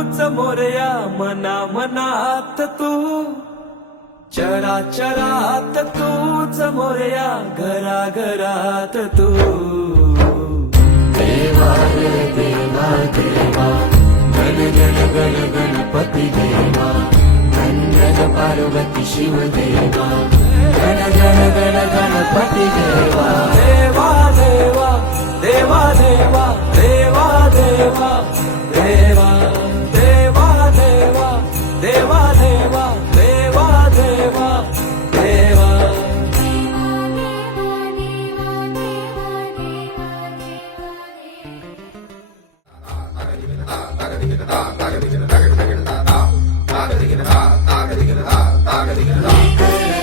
तूच मोरया मना मनात तू, चराचरात तूच मोरया घरा घरात तू. देवा रे देवा देवा गण गण गण गणपती देवा, गण पार्वती शिव देवा, गण गण गण गणपती देवा. देवा देवा देवा देवा देवा देवा देवा देवा देवा देवा देवा देवा देवा देवा.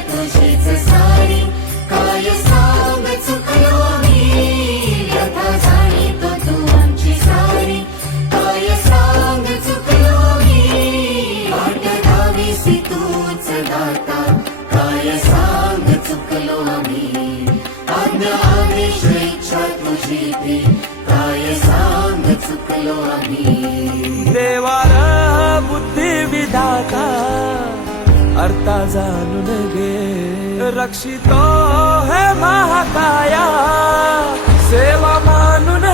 तुझीच सारी काय सांग चुकलो आम्ही, व्यथा जाणीतो तू आमची सारी काय सांग चुकलो आम्ही. वाट लावीसी तूच दाता काय सांग चुकलो आम्ही. आज्ञा आदेश इच्छा तुझी ती काय सांग चुकलो आम्ही. देवार बुद्धी विधाता अर्था जाणून घे, रक्षितो हे महाकाया सेवा मानून